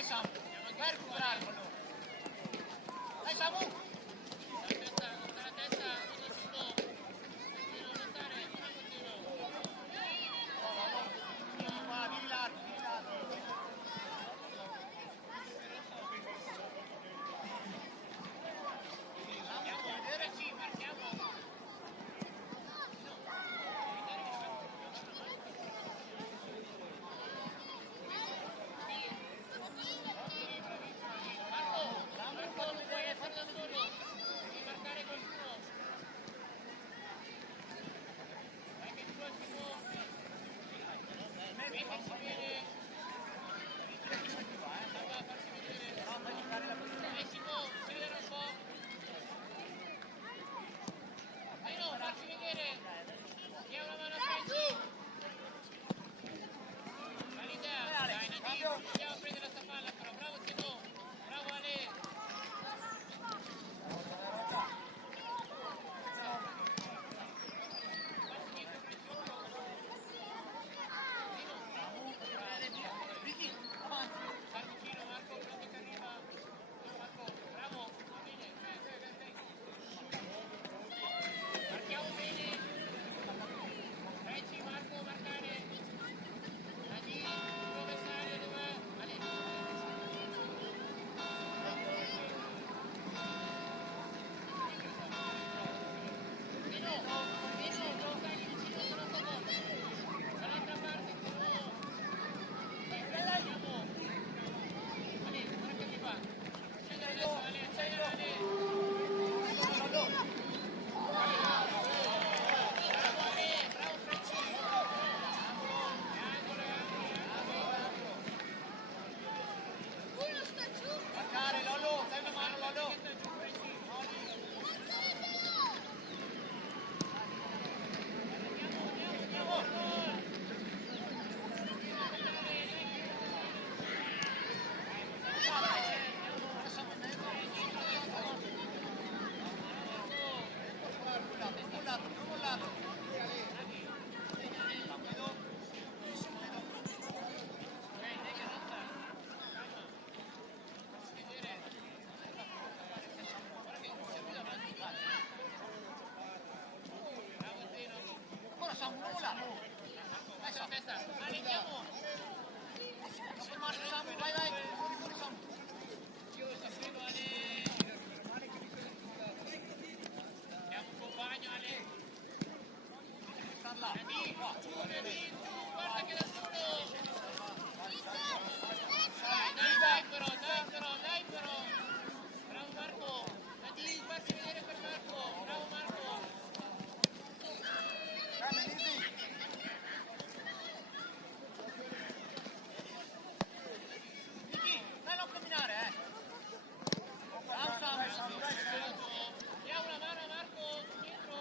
Vai Samu, vai recuperare quello. Dai Samu! La testa, non si può. Devo lottare, non continuo. No, va, vieni largo, vieni largo. Andiamo a vedere, sì, marchiamo. Marco, non puoi essere da solo. Devi marcare qualcuno. Vai che il prossimo. Mettici bene. Allora, farsi vedere. Massimo, si vedere un po'. Dai no, farsi vedere. Dia una mano a Frenzy. Valida. Dai, Nadir, andiamo a prendere sta palla però. Bravo Zeno. Bravo Ale. Marco, pronto che arriva. Marco, bravo. Va bene. Marchiamo bene. Reggi, Marco, marcare. Nadir, dove stare? Dove? Ale. Zeno, non stai vicino, sono sotto. Dall'altra parte, Zeno. Andiamo. Ale, guarda che fa. Scendere adesso, Ale, scendere Ale. Bravo Ale, bravo Frenzy. Marcare, Lollo, dai una mano, Lollo. Ora siamo un uomo là. Dai, sulla testa. Ale, andiamo. Vai, vai. Fuori, Samu. Io sapevo Ale. Andiamo un compagno Ale. Sta là. Nadir, guarda che da solo. Dai però. Bravo Marco. Nadir, farsi vedere per Marco. Bravo Marco. Vicky, dai non camminare, Bravo Samu, dai. Diamo una mano a Marco dietro.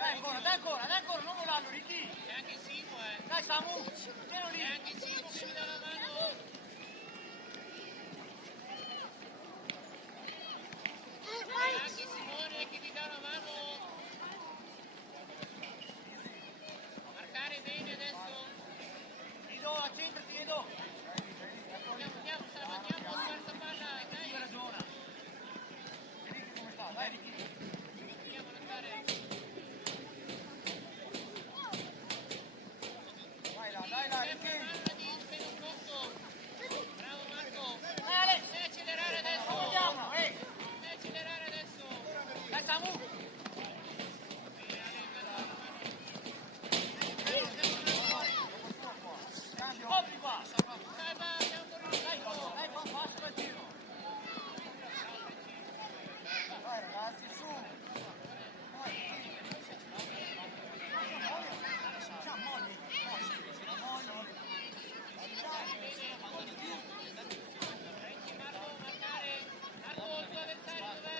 Dai ancora, non volarlo, Ricky! E anche Simo, Dai Samu, pieno lì! E anche Simo che mi dà la mano! E anche Simone che mi dà una mano! Marcare bene adesso! Edo, accentrati Edo! Andiamo, Salvo, andiamo, quarta palla, dai! Ragiona! Vedi come sta, dai Ricky! Andiamo a lottare! Dai là, Sempre Ricky! mano di spero un poco! Bravo Marco! Dai Alex! Devi accelerare adesso! Andiamo, Devi accelerare adesso! Dai Samu! Copri qua! Salva, andiamo con il Marco! Dai, fa un passo per tiro! Dai ragazzi, su! Marco, marcare! Marco, il tuo avversario dov'è?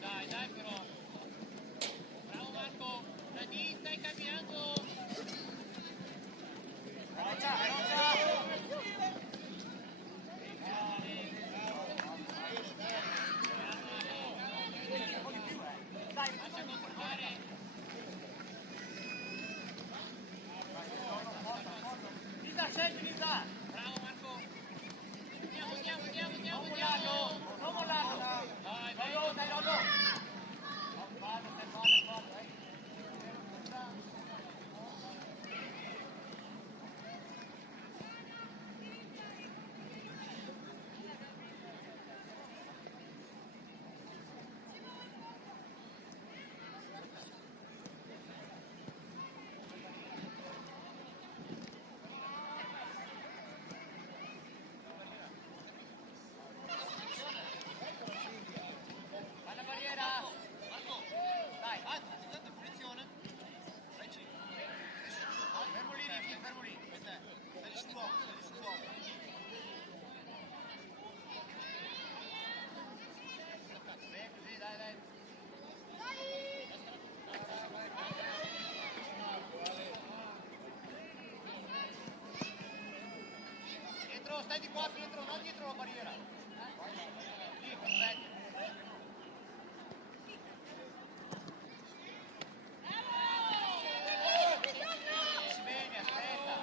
Dai però! Bravo Marco! Da lì stai cambiando! Lascia controllare! Lisa, scendi Lisa! Bravo Marco! Andiamo! Non mollarlo! Vai! Dai Lollo! Fallo, alla barriera! Dai! Attenzione! Fermo lì, Ricky, fermo lì! Sali sull'uomo! Bene, così, dai! Dietro, stai di qua, Pietro, non dietro la barriera! Lì, perfetto! Bene, aspetta!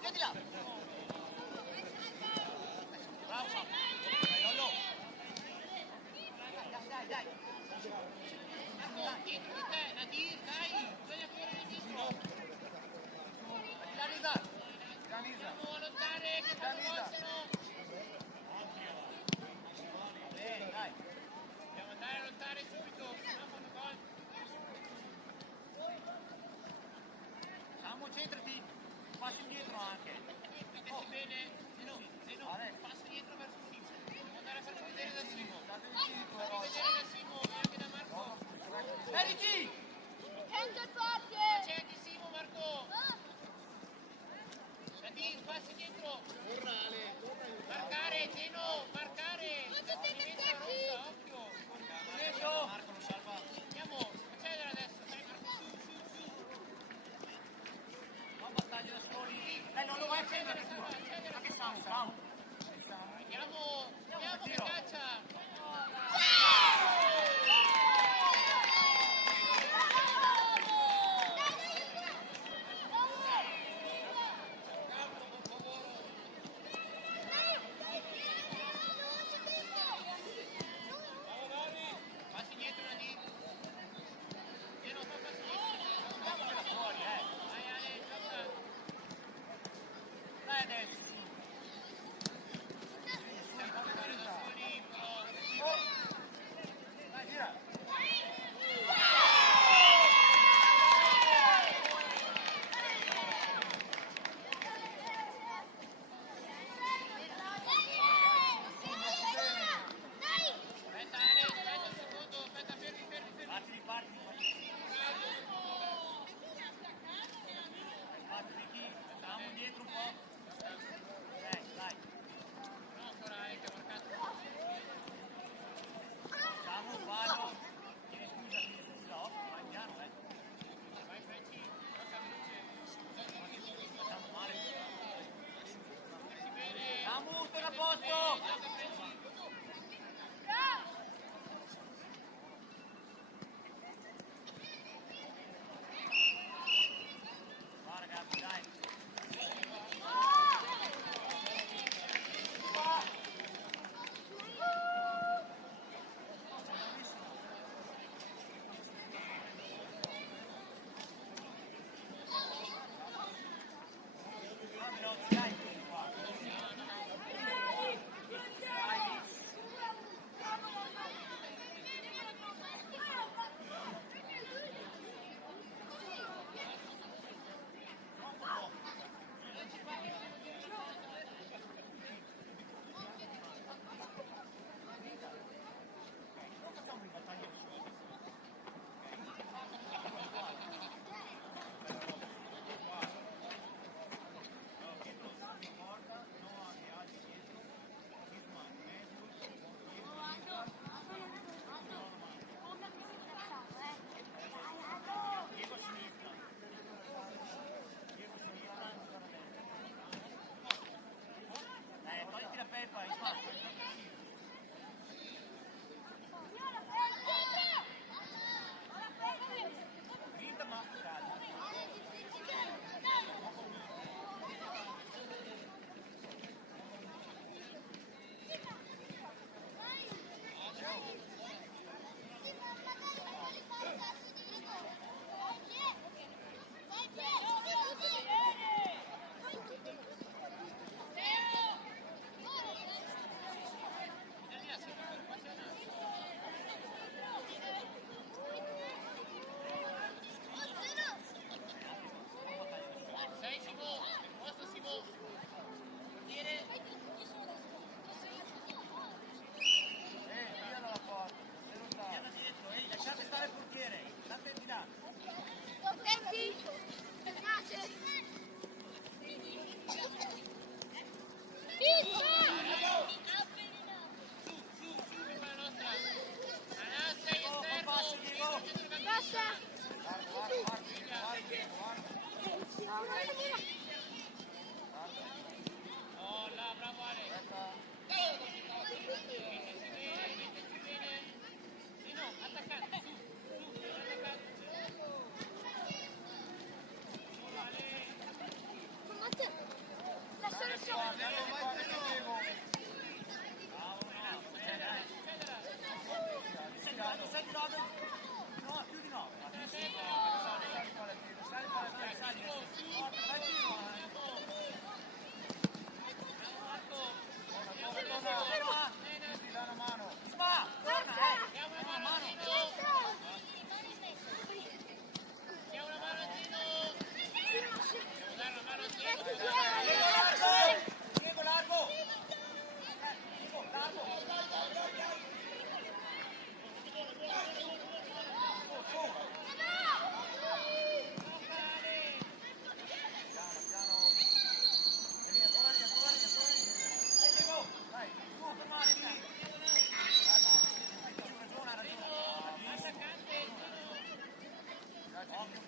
Vedi là! Bravo! Dai, Lollo! Dai! Dietro di te, Nadir, dai! Bisogna correre dietro! La Lisa! Andiamo a lottare che fanno possono! Bene, dai! Dobbiamo andare a lottare subito, se no fanno gol! Samu, centrati! Passi indietro anche! Mettesi bene, Zeno, passa dietro verso Simo. Devo andare a farmi vedere da Simo. Farmi vedere da Simo e anche da Marco. Dai, Ricky! Ma c'è anche Simo, Marco. passi dietro. Marcare, Geno, marcare. Diventa rossa, occhio. Marco lo salva. Andiamo, accedere adesso. Dai, Marco, su. Non battaglia da soli. Non lo vai a prendere tu. Ma che stiamo? Andiamo che caccia. Passi dietro una lì. Geno, fa passi dietro. Andiamocela fuori, Vai Ale, gioca. Dai adesso. Dai, gira. Aspetta Ale, aspetta un secondo, aspetta, fermi. Parti. Ricky, stiamo dietro un po'. Dai. No, ancora Ale che ha marcato. Stiamo, vado. Chiedi scusa, no, vai piano, Vai Franci, gioca veloce. Facciamo male. Metti bene. Stiamo, torna a posto. Gioca Franci. Va ragazzi, dai. Va veloce, dai. Diego a sinistra. Togliti la felpa, Isma. Vinta, ma calma. Sei Simo, posto Simo. Portiere. Via dalla porta. Via dietro, lasciate stare il portiere. State di là. Prima la nostra. Anna, sei esterno. Passo, Diego. Oh là, bravo Ale. Mettersi bene. Sì, no, attaccante, su, attaccante. Solo Ale. No, più di no. Ti dà una mano. Isma, torna, Diamo una mano, Gino.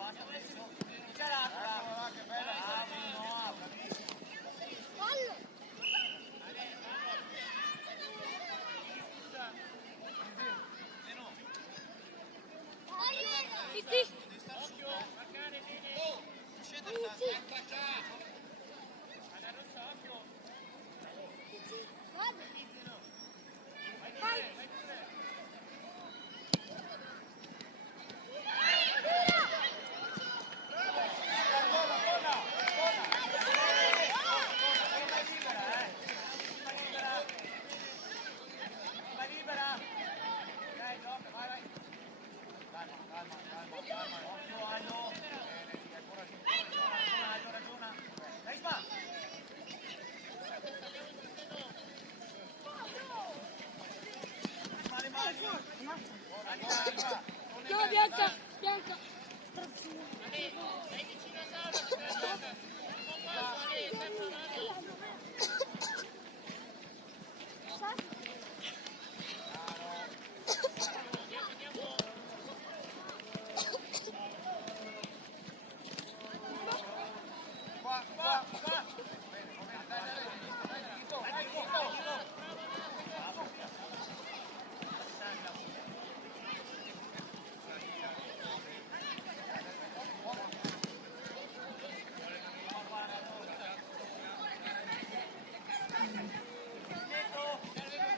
basta adesso. C'è l'altra. Che bella. Bravo, bravissimo. Occhio, marcare bene. Ecco già. Alla rossa, occhio. Libera. Dai, gioca, vai, vai. Calma, occhio Aldo. Bene, ancora Aldo, ragiona. Dai, spa. Male, Buona. No, bianca, bianca. Dai vicino a Sala. Un po' qua, terzo mano. Qua. Bene, dai,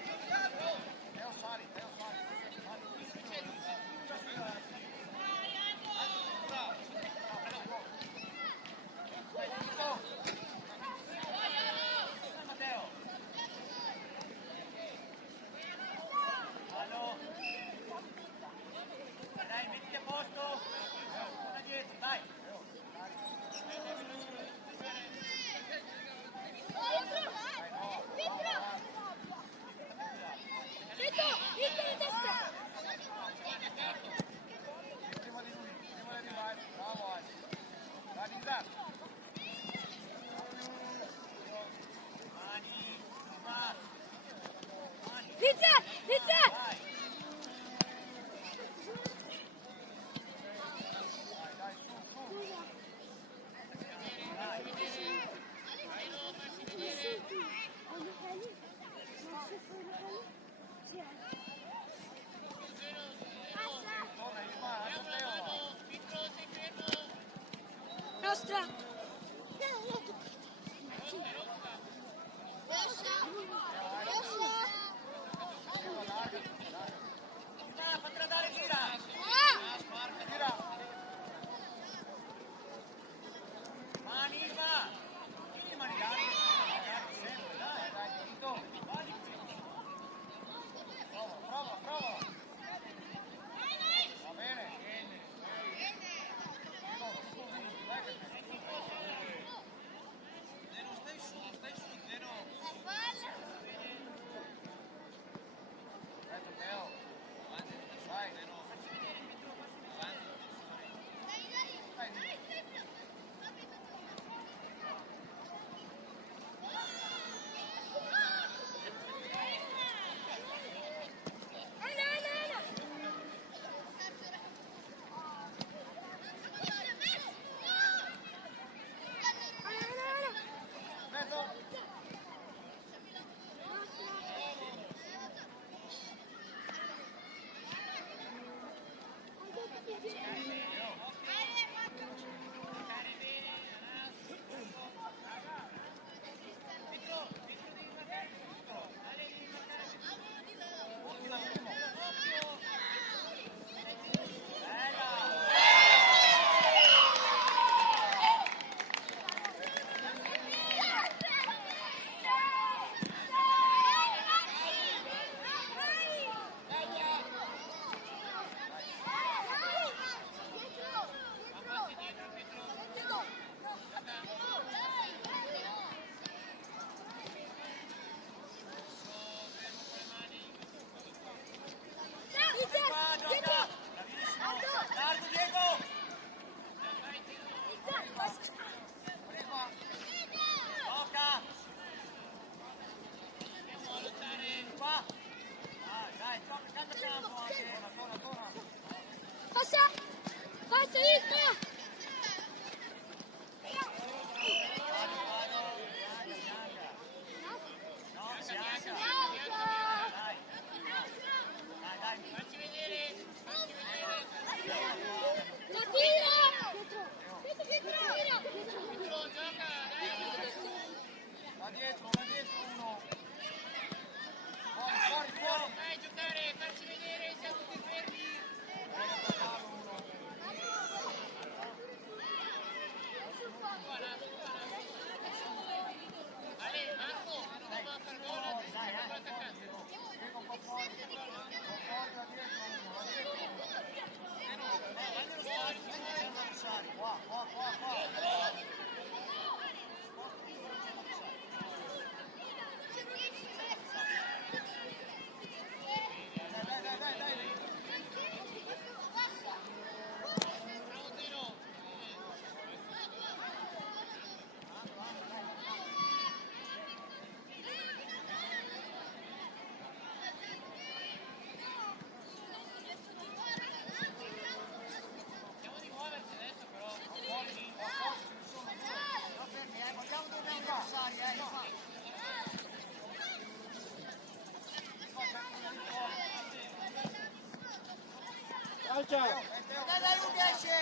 ciao. Dai, dai, non riesce!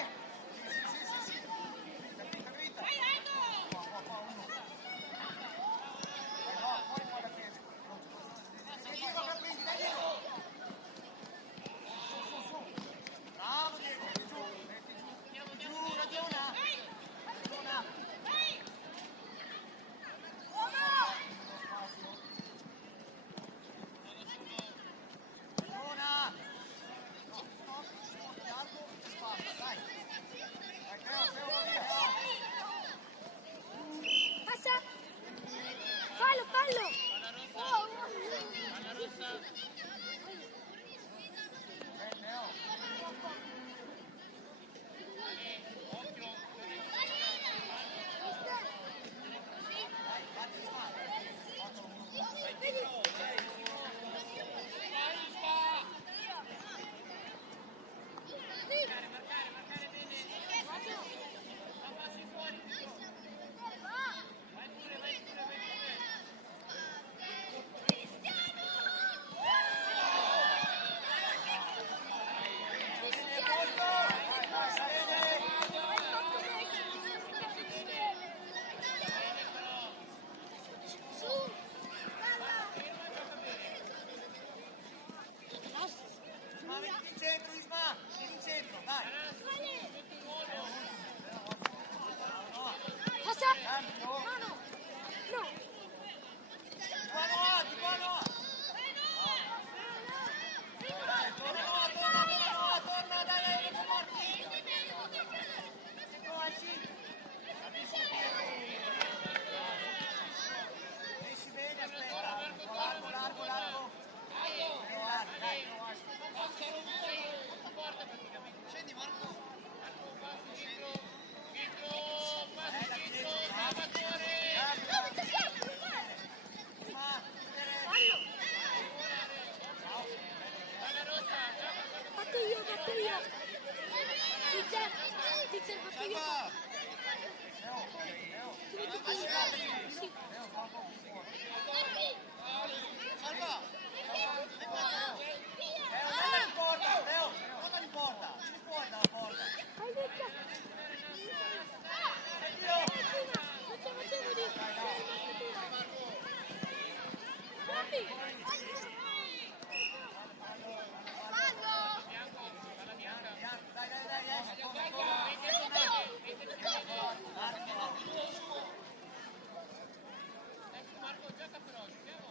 Sì. Dritta. Fuori da piede. Dai, Diego, capiti, dai, Diego! Su. Bravo, Diego, metti giù, ragiona! Ragiona! Passa. Fallo, fallo. Palla rossa. Occhio. Marcare bene. La passi fuori. Vai pure. Ma vieni in centro, Isma! Vieni in centro, dai! Passa. Mano. No. Di buono! Dai, torna, dai, non morti! Esci bene, aspetta! Largo! Dai, scendi Marco! Batto io. Teacher, batto io. Ti metto io. Sì. Salva! Non importa! Vieni fuori dalla porta! Vai, Luca. Facciamo di. Bravi. Marco, gioca però, giochiamo.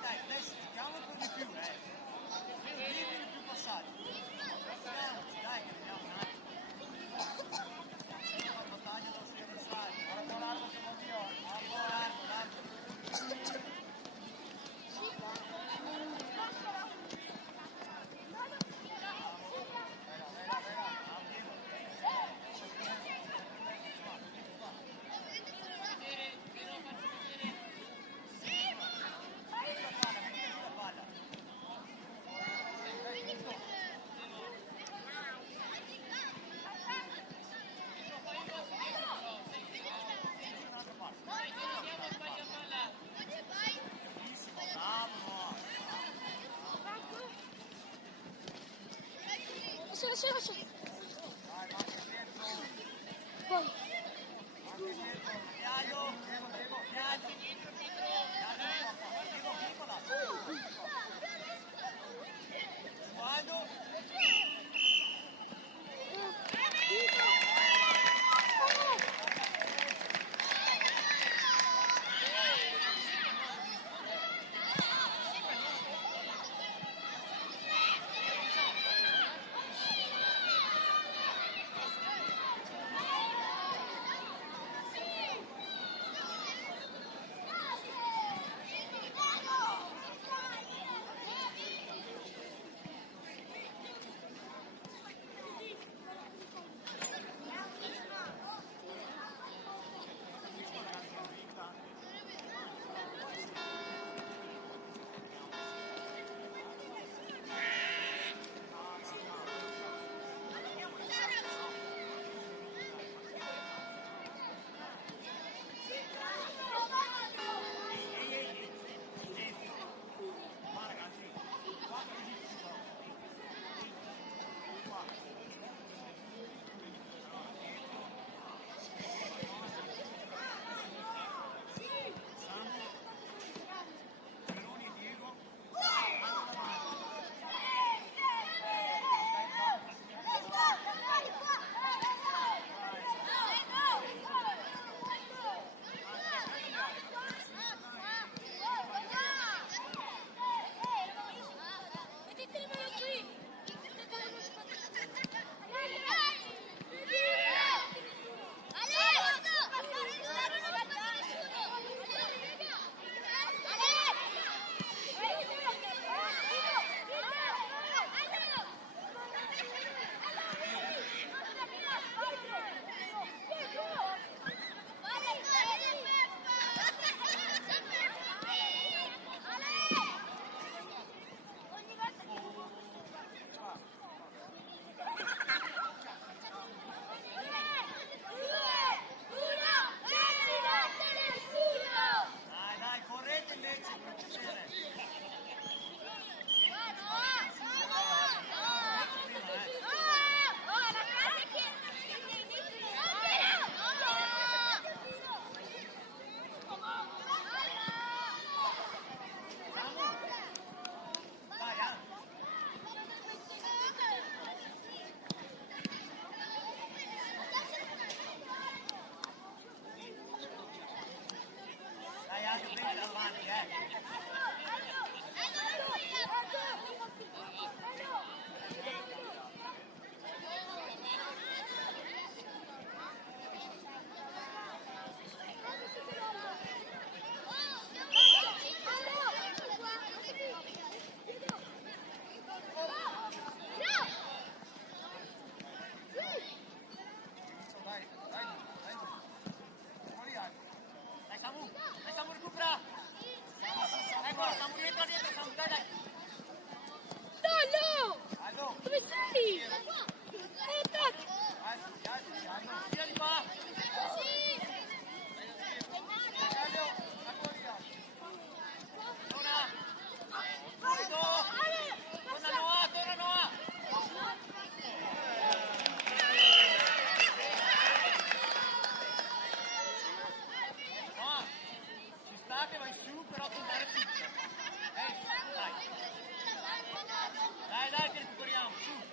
Dai, adesso giochiamo un po' di più, Vieni più passati. Dai, che vediamo un attimo. Una battaglia da sia avversari. Guarda l'arco siamo io. L'arco. Lascia. Poi. però puntare tutto. Dai. Dai, che recuperiamo, su.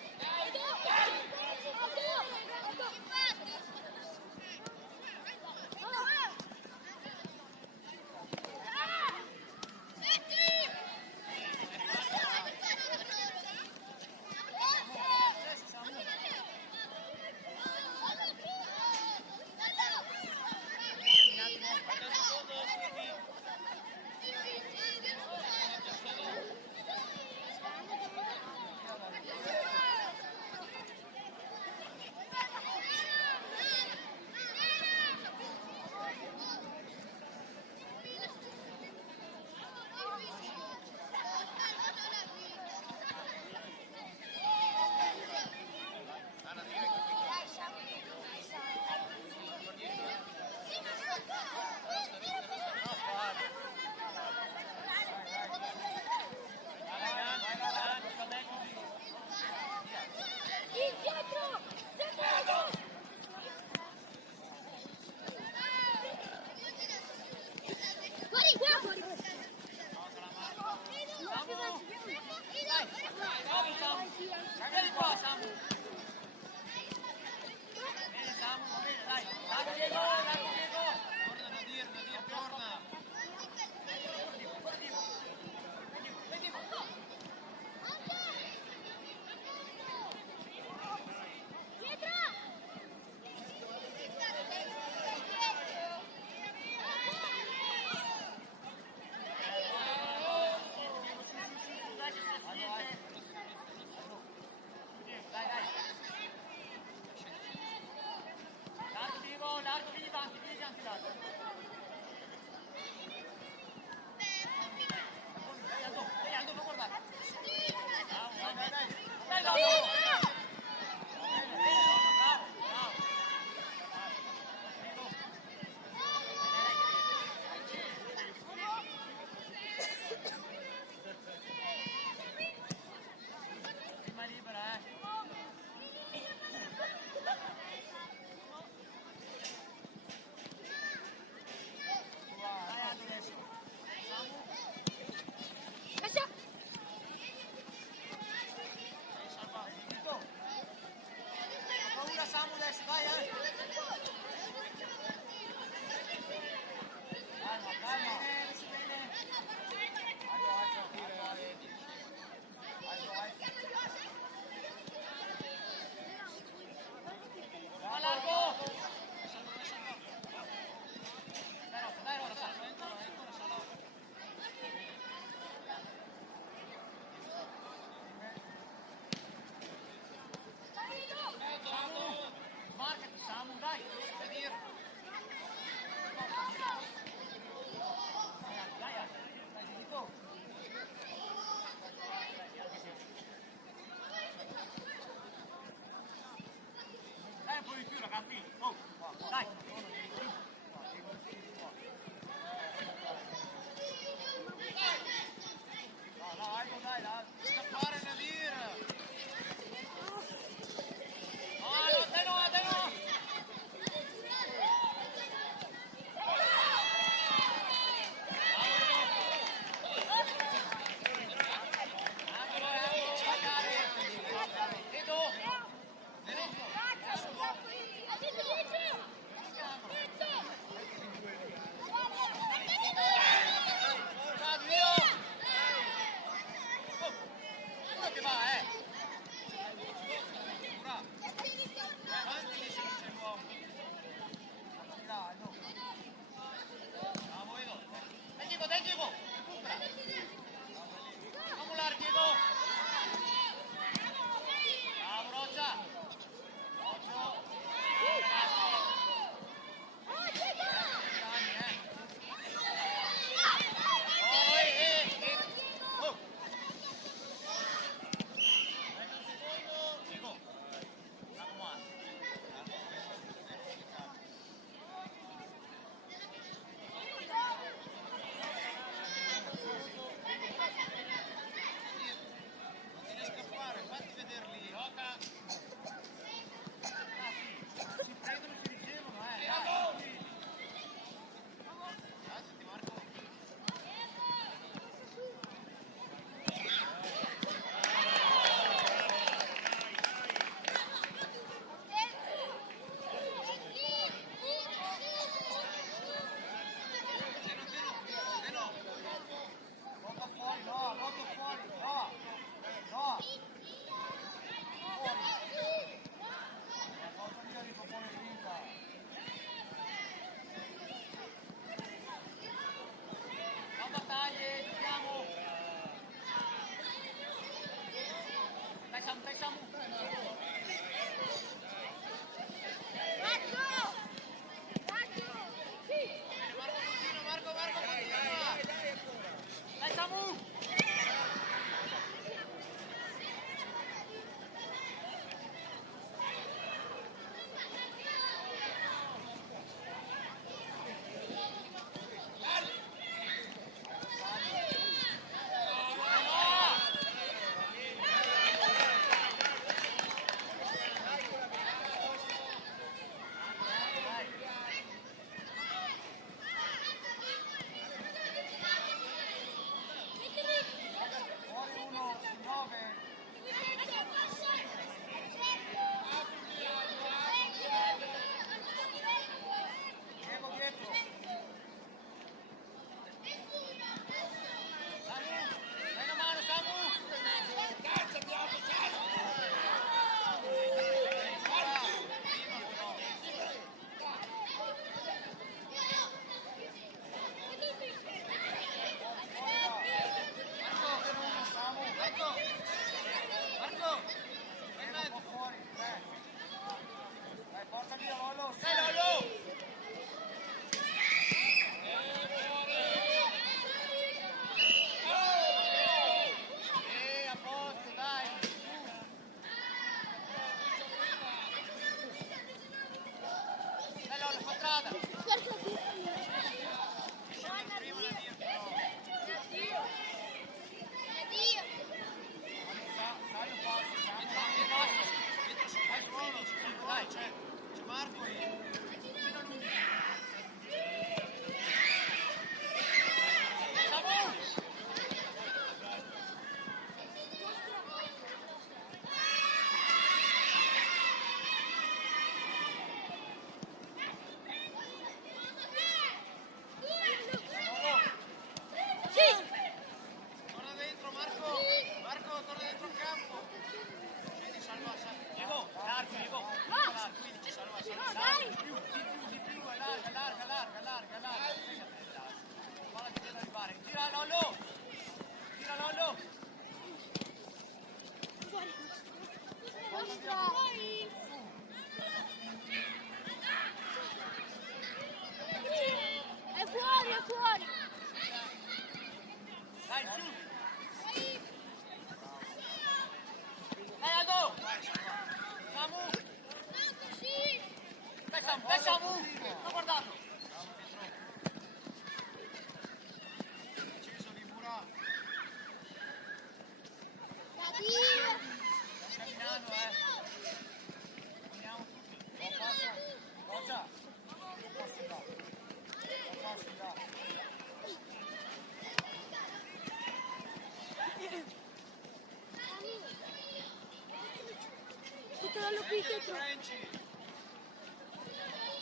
qui dietro. Franci.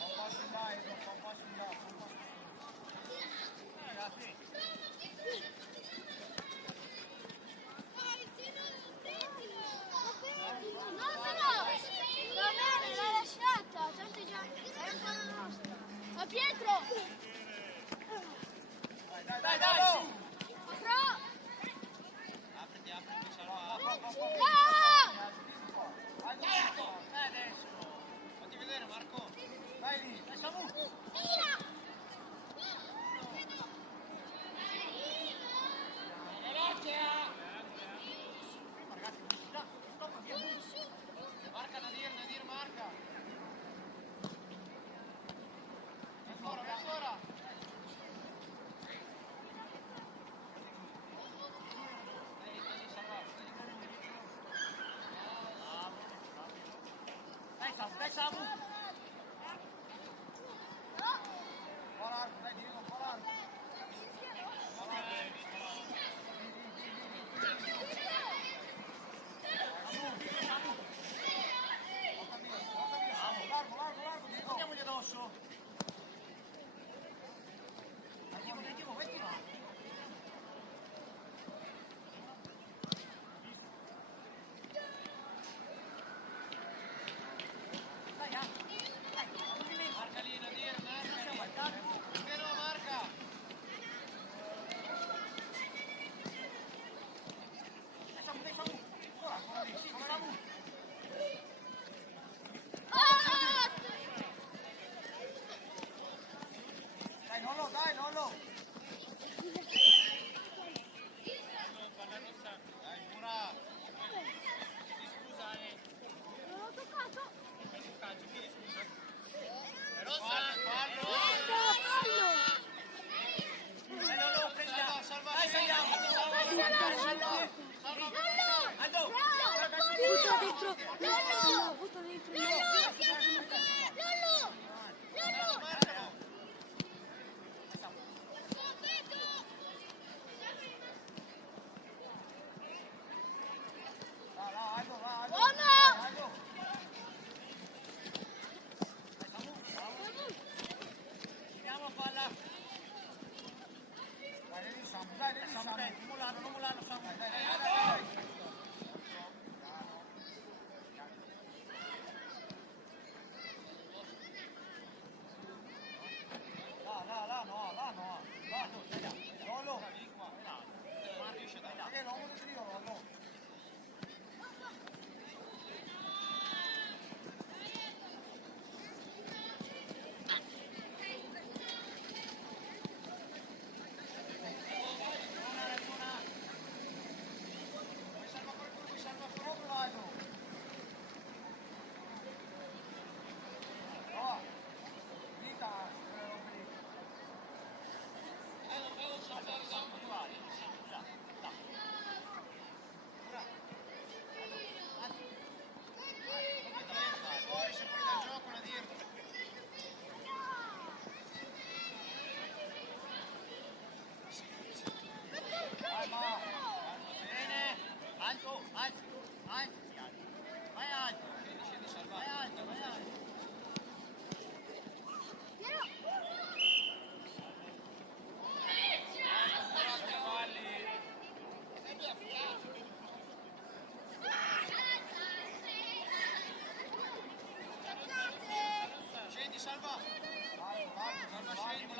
Un passo in là, Edo, un passo in là. Ragazzi. No, però! Va bene, l'hai lasciata, tanto è già è un po' la nostra. Ma Pietro! Dai, su! Però! Apriti, Salva. No! Adesso. Fatti vedere, Marco. Vai lì, dai Samu. Tira! Ragazzi, velocità. Stop, via. Marca Nadir, marca. Ancora. Dai Samu. Volardo, dai Diego, volardo. Largo, Diego. Andiamogli addosso. Diego, vai di là. Dai, Marca lì, Nadir, siamo marca. al tanto. Però marca. Dai Samu. Ancora lì, sì, Samu. Dai Lollo. Dai, Mura. Non l'ho toccato! Rossa! Fallo! Dai Lollo, prendiamo. Salva. Dai, saliamo. Aldo. Butta dentro! Butta dentro! Marcano. Va, Aldo. Buono! Aldo. Dai Samu. Tiriamo palla. Dai, Samu. Non mollarlo, Samu. Dai. Là, no. Lollo. L'uomo del trio, Lollo. Salva proprio Aldo. No. Vita. Fuori, sei fuori dal gioco, Nadir. Vai, ma. Bene. Alto. Vai alto. Scendi, Salva. Vai alto. Scendi, Salva. Salva, scendi.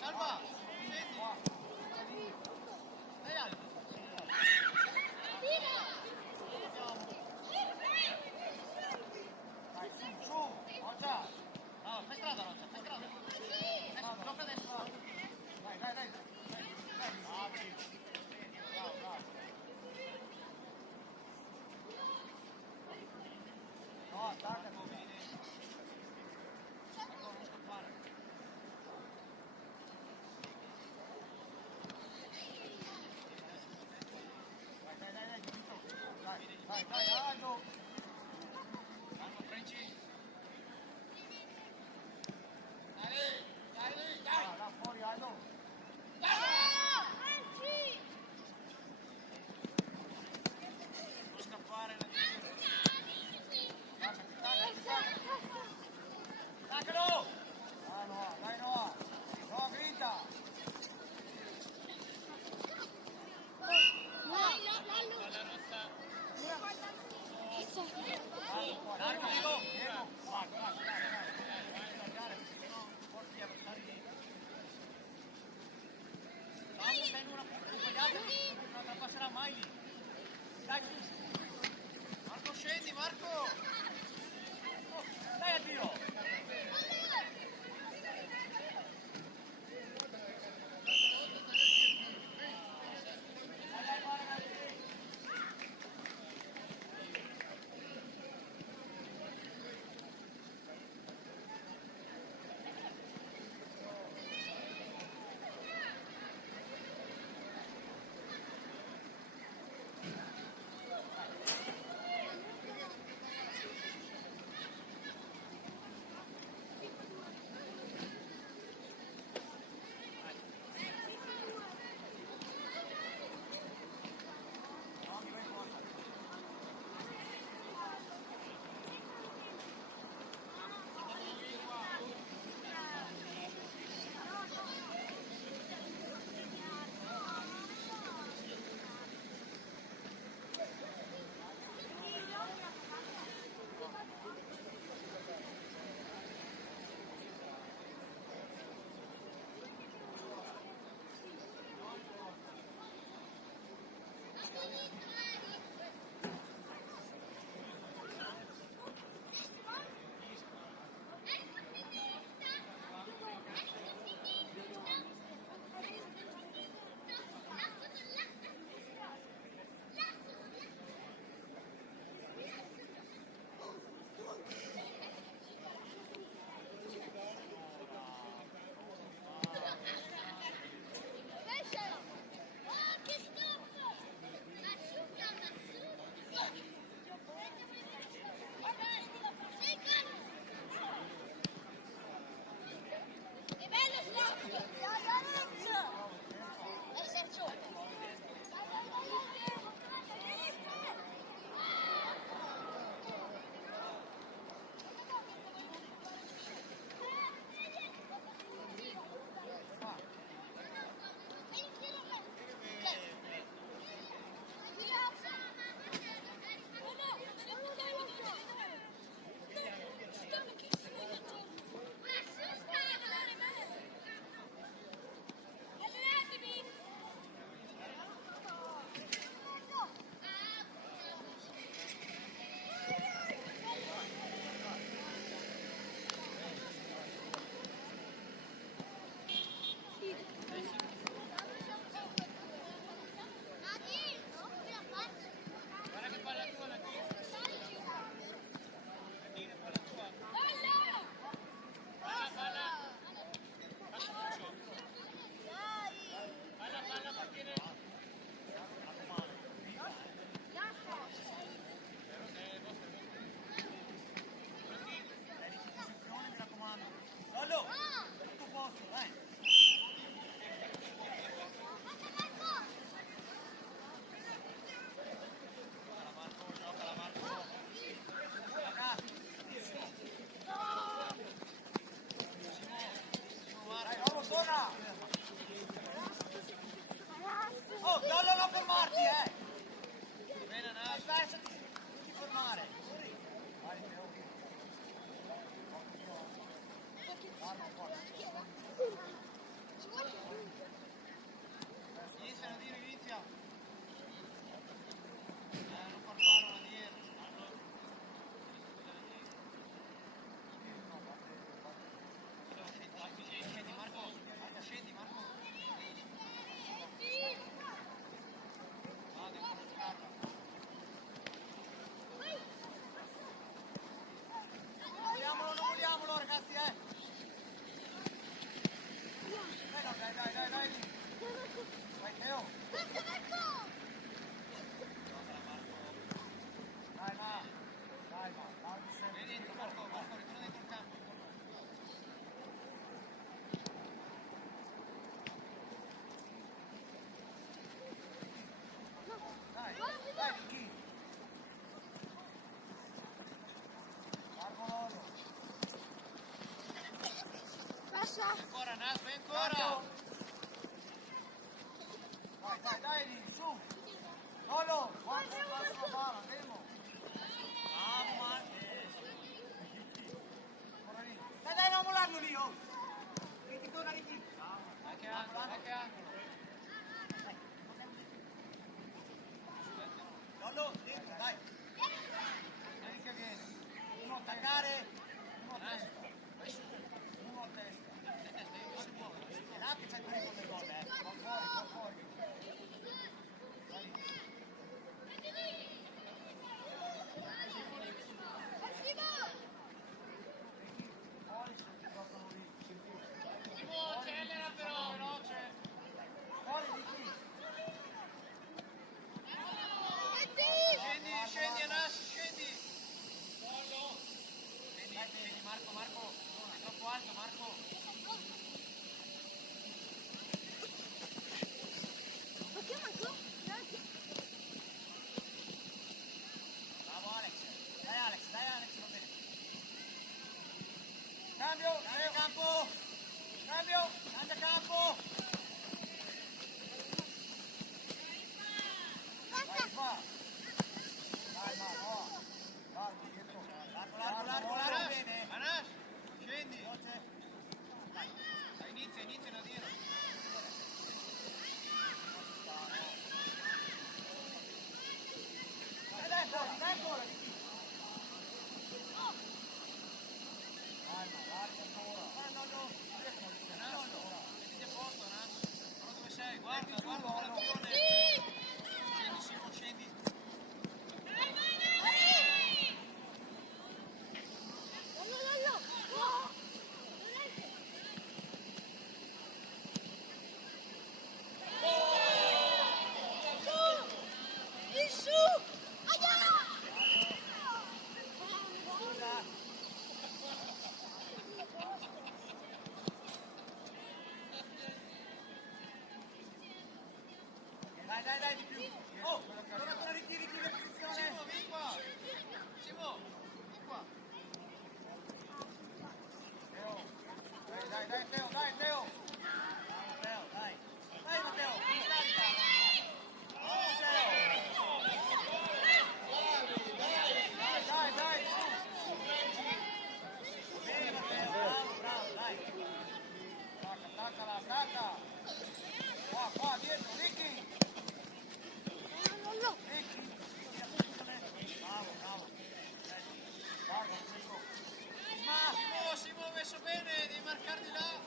Salva, scendi. Vai alto. dai su. Marco scendi, Marco! Dai al tiro. Oh, dallo a non fermarti, Bene, stai, non ti fermare. Vai, Teo. Inizia, Nadine, inizia. Non far fare una dietro. Scendi, Marco. Scendi, Marco. Non vogliamolo ragazzi, Dai. Vai Teo. Dai, Vai dentro Marco, ritorna dentro il campo. Dai, Ricky. Passa. Ancora, Nasco, ancora. Dai, su. Lolo, guarda la palla, fermo. Mamma dai, non mollarlo lì, oh. Ricky, torna Ricky. Che angolo. Lolo. attaccare. Uno a testa. Uno a testa. E là che c'è il pericolo del gol, va fuori. Vai. Fuori, se ti trovano lì. Simo, accelera però, veloce. Fuori di qui. Scendi Anas, scendi Marco, è troppo alto Marco. Bravo Alex. Dai Alex, va bene. Cambio campo. Cambia campo. Vai, va. Dai, no. Largo, dietro. Largo, bene. Anas, scendi. Veloce. Inizia a dire. Dai fuori. Largo ancora. No. Mettiti a posto Anas. Guarda dove sei, guarda Metti giù, la no. visione. Scendi Simo, scendi. Dai, di più. Oh, torna Ricchi, posizione. Simo, vieni qua. Simo, vieni qua. Dai, Teo. Bravo, Teo, dai. Dai, Matteo, scarica. Oh, Teo. Dai, su. Bene, Matteo, bravo, dai. Attacca. Qua, dietro, Ricky. Bravo. Simo, messo bene, devi marcare di là.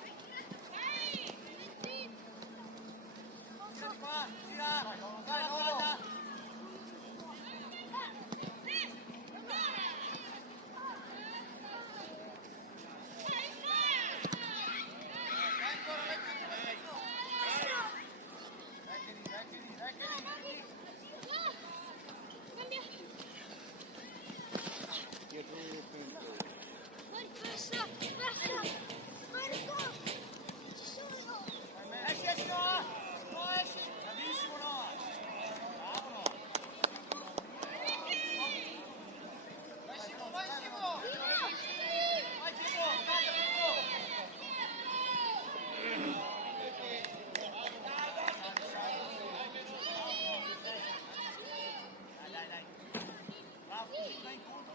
Tira di qua, tira. Dai, guarda. Dai ancora, vai più. Dai che lì. Esci, Noah. Esci. Bravissimo, Noah. Bravo, Noah. Vai Simo. Vai, Simo, cambia, Simo. Dai. Bravo, vai in fondo.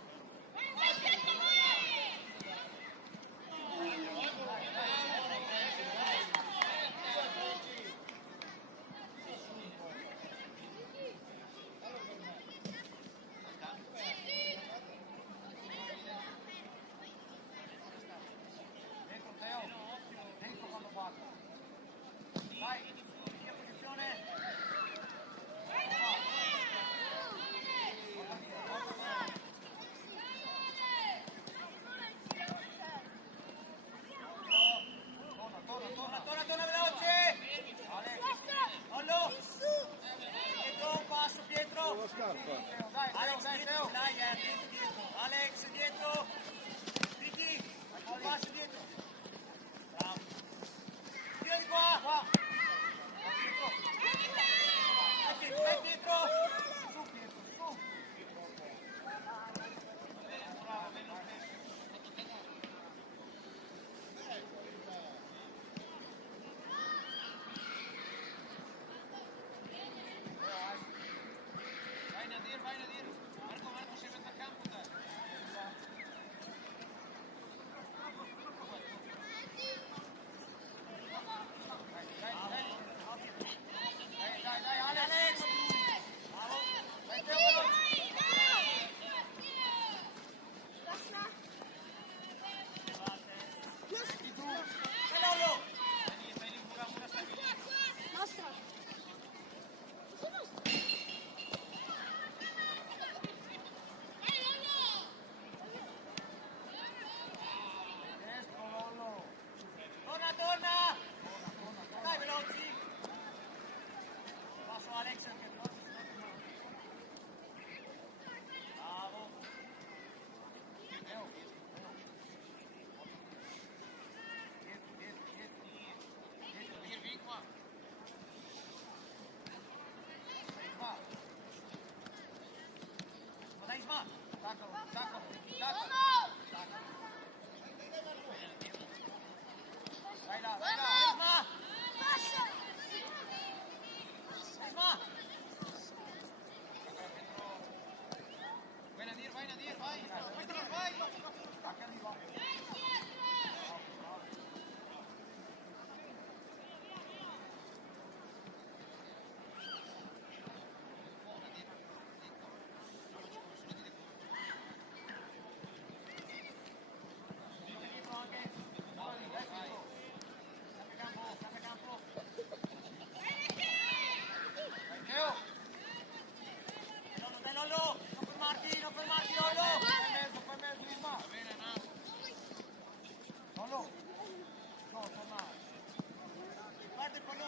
Dentro, Teo. Dentro quando batte. Vai, via posizione. Torna veloce. Alex. Ollo. Dietro, un passo, Pietro. Alex, Teo. Dai, dietro. Alex, dietro. Ricky, un passo dietro. Bravo. Tira di qua. Vai, Pietro. Su, Pietro, su. Vai Nadir. Marco si mette a campo, dai.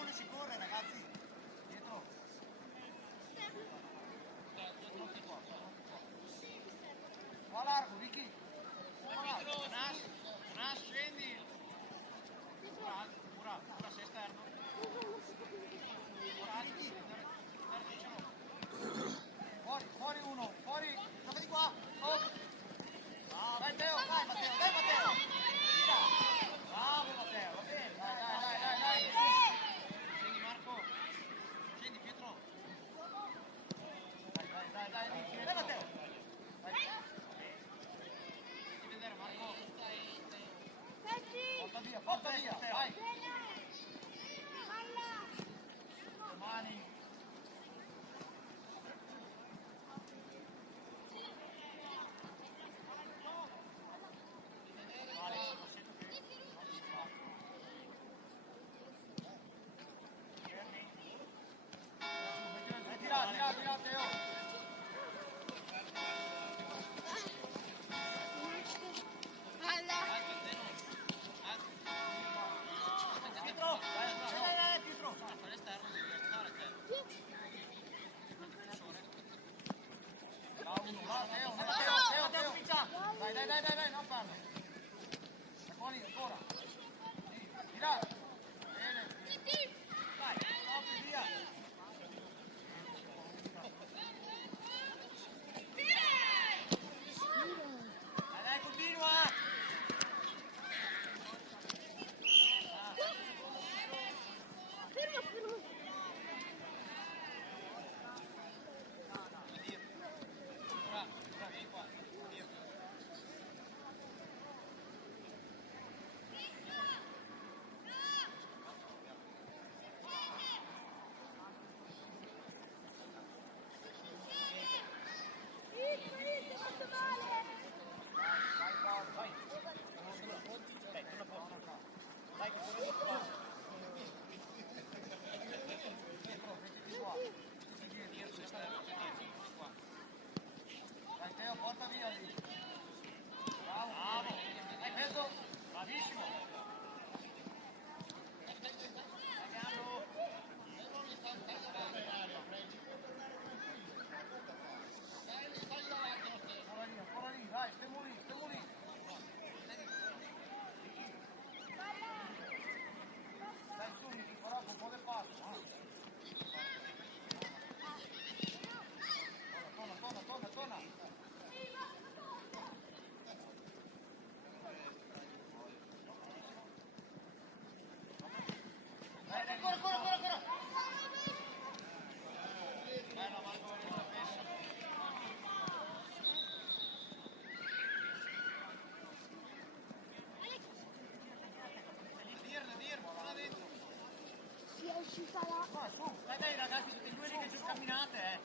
uno e si corre, ragazzi. Dietro. Qua largo, Vicky. Nas, scendi. Pura, sei esterno. Vicky. Fuori uno, fuori. Dove di qua? Oh. Vai Teo, vai Matteo, dai Matteo. Tira. Bravo Matteo, va bene. Dai. Scendi Marco. Scendi Pietro. Dai, Vicky. Dai Matteo. Vai. Devi vedere Marco. Senti! Porta via, vai. Bene! Palla! Mani. Tira, Teo. Palla! Pietro, dai, Pietro. All'esterno devi aiutare te. Teo, comincia. Dai, non farlo. Fuori, ancora. Tira. Bene. Vai, troppi, via. Dai, continua. Fermo! Pura, vieni qua. Fatto male! Vai. Dai, che sono di qua. Pietro, mettiti qua. Dai, Teo, porta via lì. Bravo. Hai preso? Bravissimo. Ancora lì, dai, stiamo lì. Dai, su, Nicky, però un po' del passo. Torna. Dai, corre. Bella, Marco, la pesce. Dirlo, là dentro. Si è uscita là! Su, dai ragazzi, tutti e due lì che ci camminate,